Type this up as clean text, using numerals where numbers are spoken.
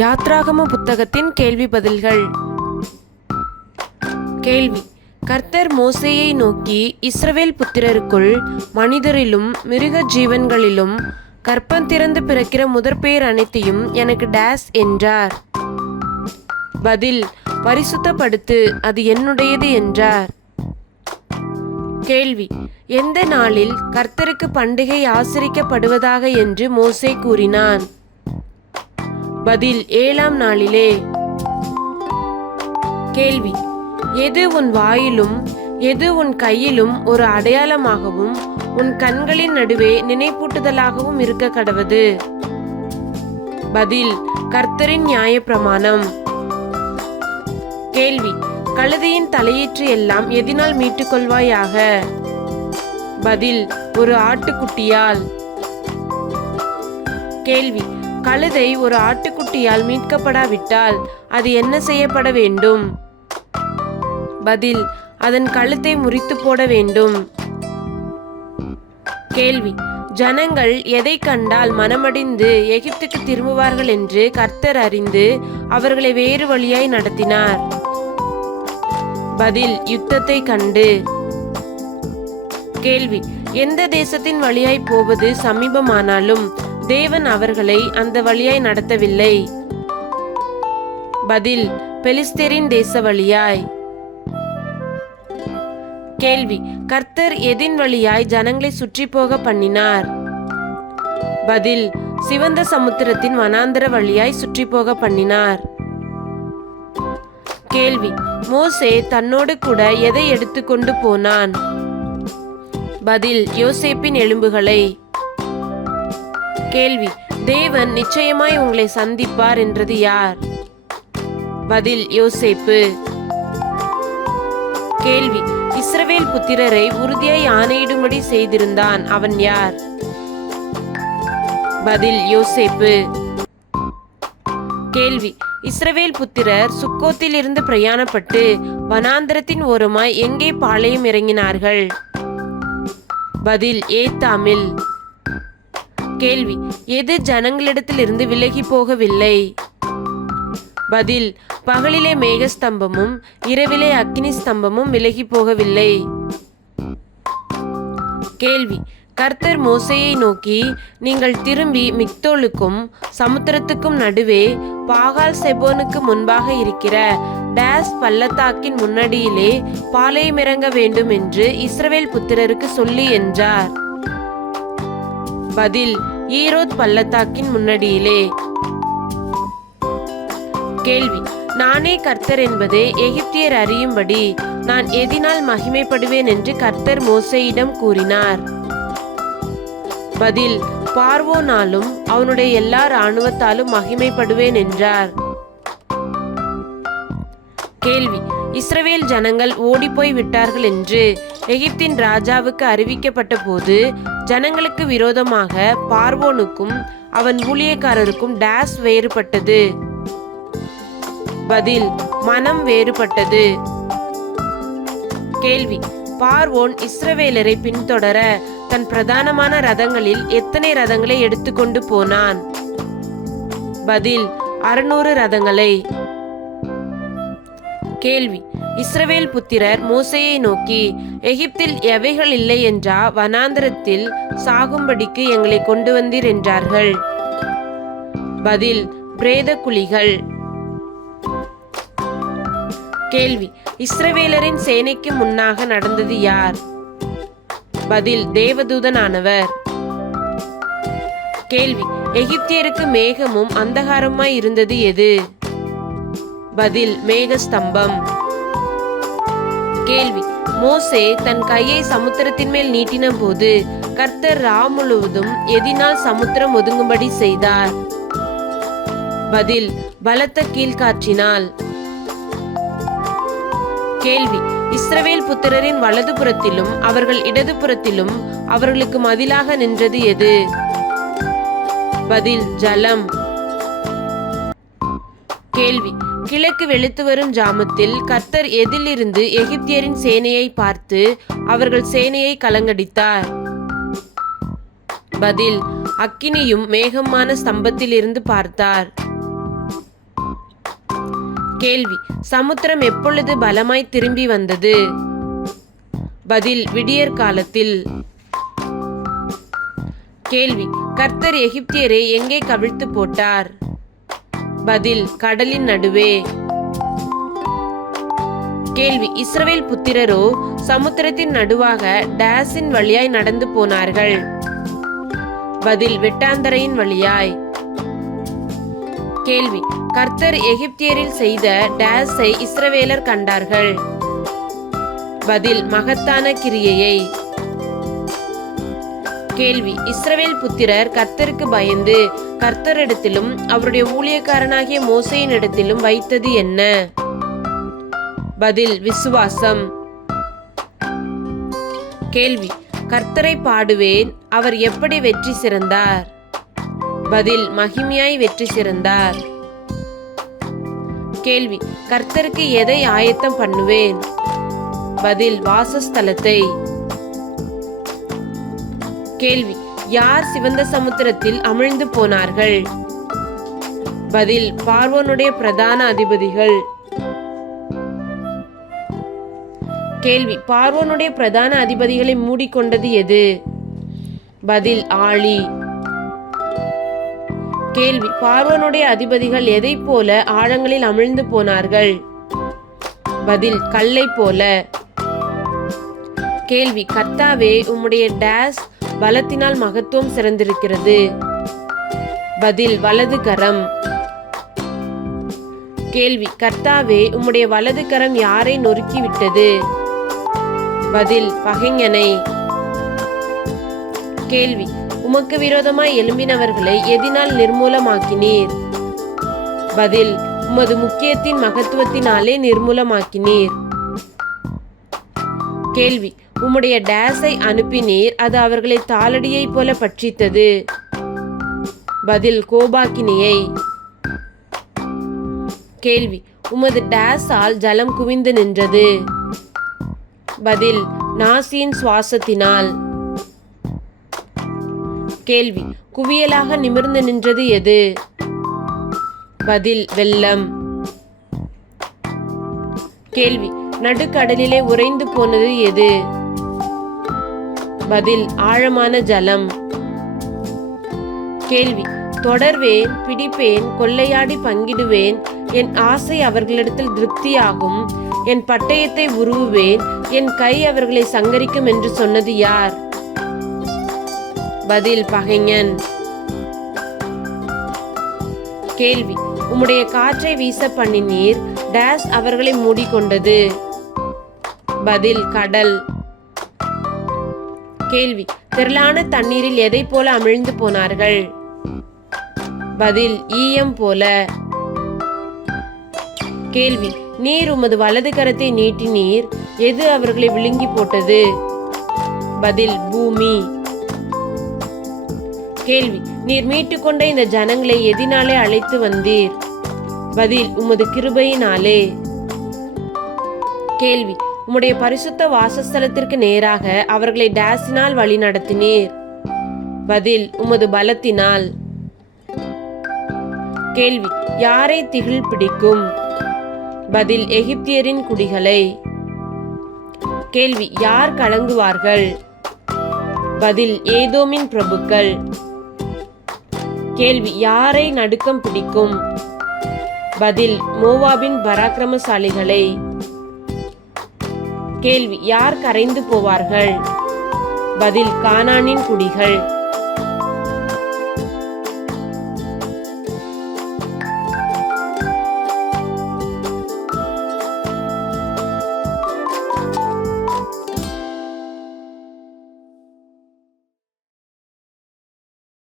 யாத்ராகம புத்தகத்தின் கேள்வி பதில்கள். கேள்வி: கர்த்தர் மோசேயை நோக்கி, இஸ்ரவேல் புத்திரருக்குள் மனிதரிலும் மிருக ஜீவன்களிலும் கர்ப்பம் திறந்து பிறக்கிற முதற்பேர் அனைத்தையும் எனக்கு டேஸ் என்றார். பதில்: பரிசுத்தப்படுத்து, அது என்னுடையது என்றார். கேள்வி: எந்த நாளில் கர்த்தருக்கு பண்டிகை ஆசரிக்கப்படுவதாக என்று மோசே கூறினான்? பதில்: 7ஆம் நாளிலே. கேள்வி: எது உன் வாயிலும் எது உன் கையிலும் ஒரு அடையாளமாகவும் உன் கண்களின் நடுவே நினைப்பூட்டுதலாகவும் இருக்க கடவது? பதில்: கர்த்தரின் நியாயப்பிரமாணம். கேள்வி: கழுதையின் தலையீற்று எல்லாம் எதினால் மீட்டுக் கொள்வாயாக? பதில்: ஒரு ஆட்டுக்குட்டியால். கேள்வி: கழுதை ஒரு ஆட்டுக்குட்டியால் மீட்கப்படாவிட்டால் அது என்ன செய்யப்பட வேண்டும்? பதில்: அதன் கழுத்தை முறித்து போட வேண்டும். கேள்வி: ஜனங்கள் எதை கண்டால் மனமடிந்து எகிப்துக்கு திரும்புவார்கள் என்று கர்த்தர் அறிந்து அவர்களை வேறு வழியாய் நடத்தினார்? பதில்: யுத்தத்தை கண்டு. கேள்வி: எந்த தேசத்தின் வழியாய் போவது சமீபமானாலும் தேவன் அவர்களை அந்த வழியாய் நடத்தவில்லை? பதில்: பெலிஸ்தரின் தேச வழியாய். கேள்வி: கர்த்தர் எதின் வழியாய் ஜனங்களை சுற்றி போக பண்ணினார்? பதில்: சிவந்த சமுத்திரத்தின் வனாந்தர வழியாய் சுற்றி போக பண்ணினார். கேள்வி: மோசே தன்னோடு கூட எதை எடுத்துக்கொண்டு போனான்? பதில்: யோசேப்பின் எலும்புகளை. கேள்வி: தேவன் நிச்சயமாய் உங்களை சந்திப்பார் என்றது யார்? பதில்: யோசேப்பு. கேள்வி: இஸ்ரவேல் புத்திரரை உறுதியாய் ஆணையிடும்படி செய்திருந்தான், அவன் யார்? பதில்: யோசேப்பு. கேள்வி: இஸ்ரவேல் புத்திரர் சுக்கோத்தில் இருந்து பிரயாணப்பட்டு வனாந்தரத்தின் ஓரமாய் எங்கே பாளையம் இறங்கினார்கள்? பதில்: ஏத்தாமில். கேள்வி: எது ஜனங்களிடத்திலிருந்து விலகி போகவில்லை? பதில்: பகலிலே மேகஸ்தம்பமும் இரவிலே அக்கினி ஸ்தம்பமும் விலகி போகவில்லை. கேள்வி: கர்த்தர் மோசேயை நோக்கி, நீங்கள் திரும்பி மிக்தோலுக்கும் சமுத்திரத்துக்கும் நடுவே பாகால் செபோனுக்கு முன்பாக இருக்கிற டேஸ் பள்ளத்தாக்கின் முன்னடியிலே பாளையம் இறங்க வேண்டும் என்று இஸ்ரவேல் புத்திரருக்கு சொல்லி என்றார். பதில்: ஈரோத் பள்ளத்தாக்கின் முன்னடியிலே. கேள்வி: நானே கர்த்தர் என்பதை எகிப்தியர் அறியும்படி நான் எதினால் மகிமைப்படுவேன் என்று கர்த்தர் மோசேயிடம் கூறினார்? பதில்: பார்வோனாலும் அவனுடைய எல்லா இராணுவத்தாலும் மகிமைப்படுவேன் என்றார். கேள்வி: இஸ்ரவேல் ஜனங்கள் ஓடிப்போய் விட்டார்கள் என்று எகிப்தின் ராஜாவுக்கு அறிவிக்கப்பட்ட போது ஜனங்களுக்கு விரோதமாக பார்வோனுக்கும் அவன் ஊழியக்காரருக்கும் டேஸ் வேறுபட்டது? பதில்: மனம் வேறுபட்டது. கேள்வி: பார்வோன் இஸ்ரவேலரை பின்தொடர தன் பிரதானமான ரதங்களில் எத்தனை ரதங்களை எடுத்துக்கொண்டு போனான்? பதில்: 600 ரதங்களை. கேள்வி: இஸ்ரவேல் புத்திரர் மோசேயை நோக்கி, எகிப்தில் எவைகள் இல்லை என்றா வனாந்தரத்தில் சாகும்படிக்கு எங்களை கொண்டு வந்தீர் என்றார்கள்? பதில்: பிரேத குழிகள். கேள்வி: இஸ்ரவேலரின் சேனைக்கு முன்னாக நடந்தது யார்? பதில்: தேவதூதனானவர். கேள்வி: எகிப்தியருக்கு மேகமும் அந்தகாரமாய் இருந்தது எது? பதில்: மேகஸ்தம்பம். கேள்வி: மோசே தன் கையை சமுத்திரத்தின் மேல் நீட்டின போது கர்த்தர் ரா முழுவதும் எதினால் சமுத்திரம் ஒதுங்கும்படி செய்தார்? பதில்: பலத்த கீழ்காற்றினால். கேள்வி: இஸ்ரவேல் புத்திரரின் வலதுபுறத்திலும் அவர்கள் இடதுபுறத்திலும் அவர்களுக்கு மதிலாக நின்றது எது? பதில்: ஜலம். கேள்வி: கிழக்கு வெளுத்து வரும் ஜாமத்தில் கர்த்தர் எதிலிருந்து எகிப்தியரின் சேனையை பார்த்து அவர்கள் சேனையை கலங்கடித்தார்? பதில்: அக்கினியும் மேகமான ஸ்தம்பத்தில் இருந்து பார்த்தார். கேள்வி: சமுத்திரம் எப்பொழுது பலமாய் திரும்பி வந்தது? பதில்: விடியற் காலத்தில். கேள்வி: கர்த்தர் எகிப்தியரை எங்கே கவிழ்த்து போட்டார்? பதில்: கடலின் நடுவே. கேள்வி: இஸ்ரவேல் புத்திரரோ சமுத்திரத்தின் நடுவாக டேஸின் வழியாய் நடந்து போனார்கள்? பதில்: வெட்டாந்தரையின் வழியாய். கேள்வி: கர்த்தர் எகிப்தியரில் செய்த டேஸை இஸ்ரவேலர் கண்டார்கள்? பதில்: மகத்தான கிரியையை. கேள்வி: இஸ்ரவேல் புத்திரர் கர்த்தருக்கு பயந்து கர்த்தரிடத்திலும் அவருடைய ஊழியக்காரனாகிய மோசேயினிடத்திலும் வைத்தது என்ன? பதில்: விசுவாசம். கேள்வி: கர்த்தரை பாடுவேன், அவர் எப்படி வெற்றி சிறந்தார்? பதில்: மகிமையாய் வெற்றி சிறந்தார். கேள்வி: கர்த்தருக்கு எதை ஆயத்தம் பண்ணுவேன்? பதில்: வாசஸ்தலத்தை. கேள்வி: யார் சிவந்த சமுத்திரத்தில் அமிழ்ந்து போனார்கள்? பதில்: பார்வோனுடைய பிரதான அதிபதிகள். கேள்வி: பார்வோனுடைய பிரதான அதிபதிகளை மூடிக்கொண்டது எது? பதில்: ஆழி. கேள்வி: பார்வோனுடைய அதிபதிகள் எதை போல ஆழங்களில் அமிழ்ந்து போனார்கள்? பதில்: கல்லை போல. கேள்வி: கர்த்தாவே, உம்முடைய டேஸ் பலத்தினால் மகத்துவம் சிறந்திருக்கிறது? பதில்: வலது கரம். கேள்வி: கர்த்தாவே, உம்முடைய வலது கரம் யாரை நொறுக்கிவிட்டது? பதில்: பகைஞனை. கேள்வி: உமக்கு விரோதமாய் எழும்பினவர்களை எதினால் நிர்மூலமாக்கினீர்? பதில்: உமது முக்கியத்தின் மகத்துவத்தினாலே நிர்மூலமாக்கினீர். கேள்வி: உம்முடைய டேஸை அனுப்பினீர், அது அவர்களை தாளடியைப் போல பட்சித்தது? பதில்: கோபாக்கினியை. கேள்வி: உமது டேஸால் ஜலம் குவிந்து நின்றது? பதில்: நாசியின் சுவாசத்தினால். கேள்வி: குவியலாக நிமிர்ந்து நின்றது எது? பதில்: வெள்ளம். கேள்வி: நடுக்கடலிலே உறைந்து போனது எது? பதில்: ஆழமான ஜலம். கேள்வி: தொடர்வேன், பிடிப்பேன், கொள்ளையாடி பங்கிடுவேன், என் ஆசை அவர்களிடத்தில் திருப்தியாகும், என் பட்டயத்தை உருவுவேன், என் கை அவர்களை சங்கரிக்கும் என்று சொன்னது யார்? பதில்: பகைஞன். கேள்வி: உம்முடைய காற்றை வீச பண்ணினீர், டேஸ் அவர்களை மூடிக்கொண்டது? பதில்: கடல். கேள்வி: திரளான தண்ணீரில் எதை போல அமிழ்ந்து போனார்கள்? பதில்: ஈயம் போல. கேள்வி: நீர் உமது வலது கரத்தை நீட்டினீர், எது அவர்களை விழுங்கி போட்டது? பதில்: பூமி. கேள்வி: நீர் மீட்டுக்கொண்ட இந்த ஜனங்களை எதினாலே அழைத்து வந்தீர்? பதில்: உமது கிருபையினாலே. கேள்வி: உம்முடைய பரிசுத்த வாசஸ்தலத்திற்கு நேராக அவர்களை டேஸினால் வழி நடத்தினீர்? பதில்: உமது பலத்தினால். கேள்வி: யாரை திகில் பிடிக்கும்? பதில்: எகிப்தியரின் குடிகளை. கேள்வி: யார் கலங்குவார்கள்? பதில்: ஏதோமின் பிரபுக்கள். கேள்வி: யாரை நடுக்கம் பிடிக்கும்? பதில்: மோவாபின் பராக்கிரமசாலிகளை. கேள்வி: யார் கரைந்து போவார்கள்? பதில்: கானானின் குடிகள்.